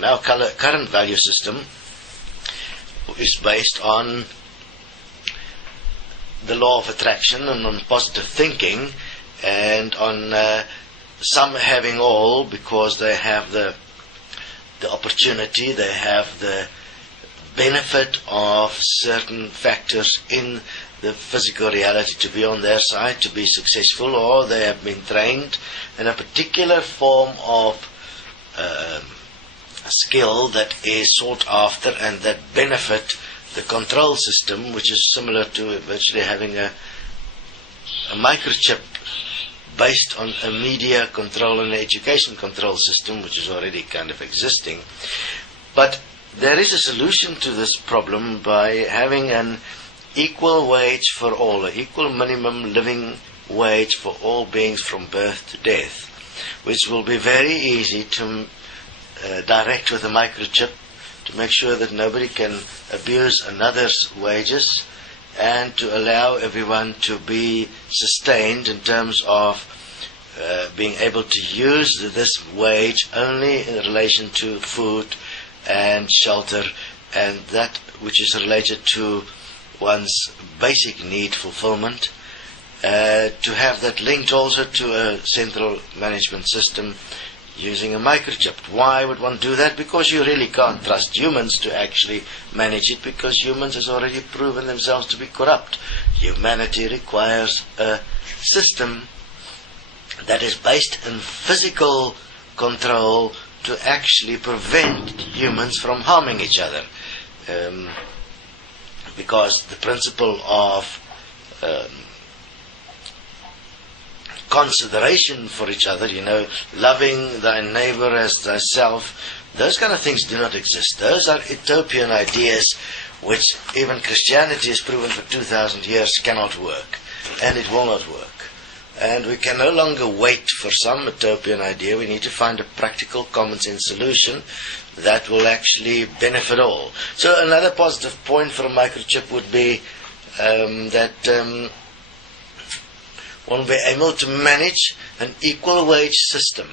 Our current value system is based on the law of attraction and on positive thinking, and on some having all because they have the opportunity, they have the benefit of certain factors in the physical reality to be on their side, to be successful, or they have been trained in a particular form of skill that is sought after and that benefit the control system, which is similar to virtually having a microchip based on a media control and education control system, which is already kind of existing. But there is a solution to this problem by having an equal wage for all, an equal minimum living wage for all beings from birth to death, which will be very easy to direct with a microchip to make sure that nobody can abuse another's wages, and to allow everyone to be sustained in terms of being able to use this wage only in relation to food and shelter and that which is related to one's basic need fulfillment, to have that linked also to a central management system using a microchip. Why would one do that? Because you really can't trust humans to actually manage it, because humans has already proven themselves to be corrupt. Humanity requires a system that is based in physical control to actually prevent humans from harming each other. Because the principle of consideration for each other, loving thy neighbor as thyself, those kind of things do not exist. Those are utopian ideas which even Christianity has proven for 2,000 years cannot work, and it will not work. And we can no longer wait for some utopian idea. We need to find a practical, common sense solution that will actually benefit all. So another positive point for a microchip would be that one will be able to manage an equal wage system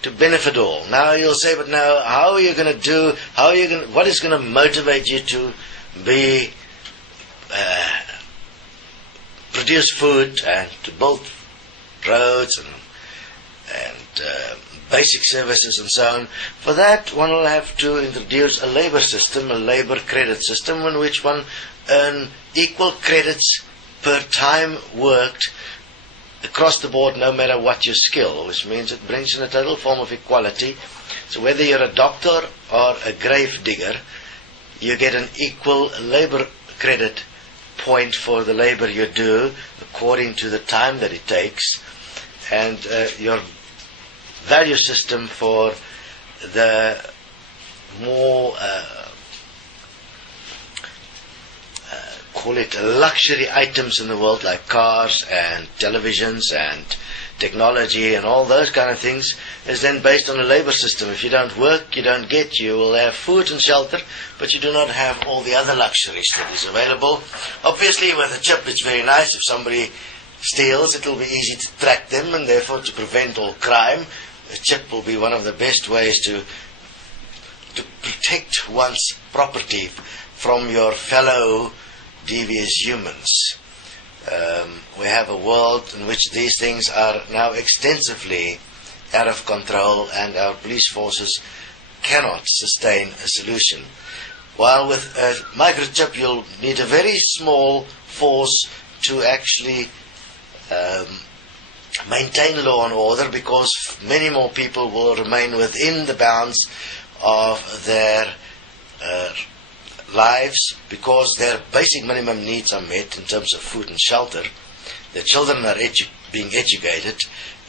to benefit all. Now you'll say, but now how are you going to do, what is going to motivate you to be, produce food and to build roads and basic services and so on? For that, one will have to introduce a labor system, a labor credit system, in which one earn equal credits per time worked across the board, no matter what your skill, which means it brings in a total form of equality. So whether you're a doctor or a grave digger, you get an equal labor credit point for the labor you do according to the time that it takes, and your value system for the more call it luxury items in the world, like cars and televisions and technology and all those kind of things, is then based on a labor system. If you don't work, you don't get. You will have food and shelter, but you do not have all the other luxuries that is available. Obviously, with a chip, it's very nice. If somebody steals, it will be easy to track them, and therefore to prevent all crime, a chip will be one of the best ways to protect one's property from your fellow devious humans. We have a world in which these things are now extensively out of control, and our police forces cannot sustain a solution. While with a microchip you'll need a very small force to actually maintain law and order, because many more people will remain within the bounds of their lives, because their basic minimum needs are met in terms of food and shelter. The children are being educated,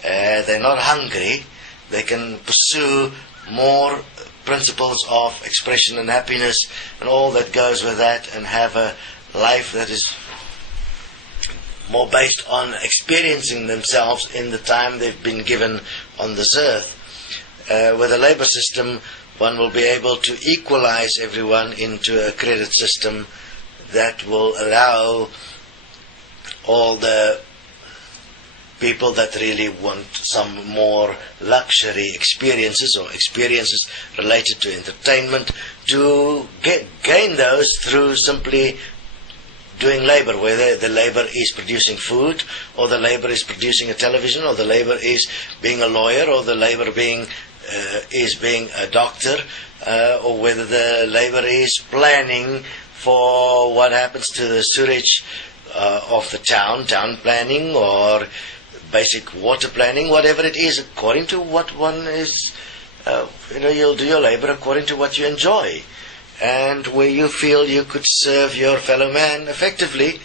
they're not hungry, they can pursue more principles of expression and happiness and all that goes with that, and have a life that is more based on experiencing themselves in the time they've been given on this earth. With a labor system, one will be able to equalize everyone into a credit system that will allow all the people that really want some more luxury experiences or experiences related to entertainment to gain those through simply doing labor, whether the labor is producing food, or the labor is producing a television, or the labor is being a lawyer, or the labor is being a doctor, or whether the labor is planning for what happens to the sewage of the town planning, or basic water planning, whatever it is, according to what one is, you'll do your labor according to what you enjoy, and where you feel you could serve your fellow man effectively,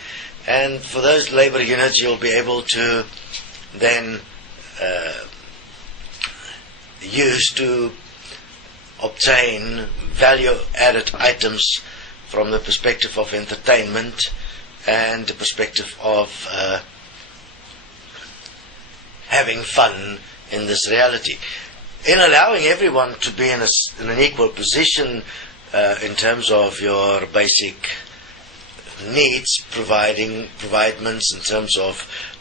and for those labor units you'll be able to then use to obtain value-added items from the perspective of entertainment and the perspective of having fun in this reality. In allowing everyone to be in an equal position in terms of your basic needs, providements in terms of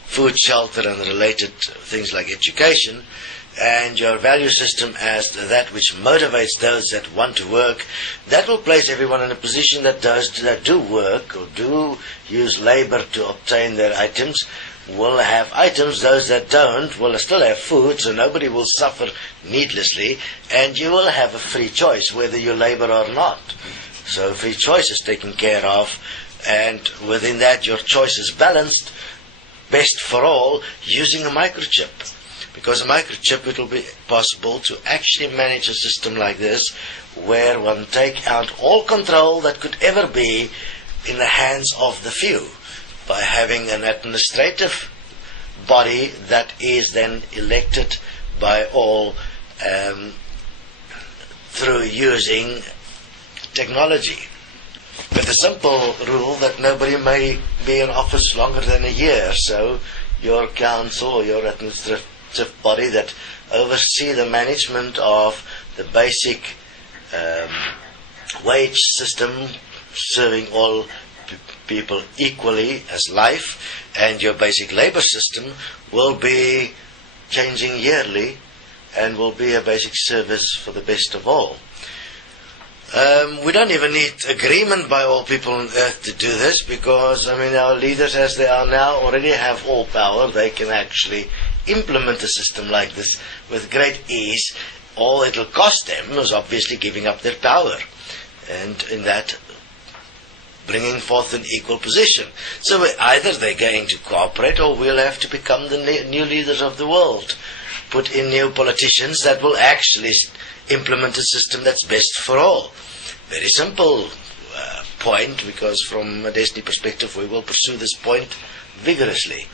food, shelter and related things like education, and your value system as that which motivates those that want to work, that will place everyone in a position that do work or do use labor to obtain their items will have items. Those that don't will still have food, so nobody will suffer needlessly, and you will have a free choice whether you labor or not. So free choice is taken care of, and within that your choice is balanced, best for all, using a microchip. Because a microchip, it will be possible to actually manage a system like this, where one take out all control that could ever be in the hands of the few, by having an administrative body that is then elected by all through using technology, with a simple rule that nobody may be in office longer than a year. So your council or your administrative body that oversee the management of the basic wage system, serving all people equally as life, and your basic labor system will be changing yearly and will be a basic service for the best of all. We don't even need agreement by all people on earth to do this, because our leaders as they are now already have all power. They can actually implement a system like this with great ease. All it'll cost them is obviously giving up their power, and in that bringing forth an equal position. So either they're going to cooperate, or we'll have to become the new leaders of the world, put in new politicians that will actually implement a system that's best for all. Very simple point, because from a Destiny perspective we will pursue this point vigorously.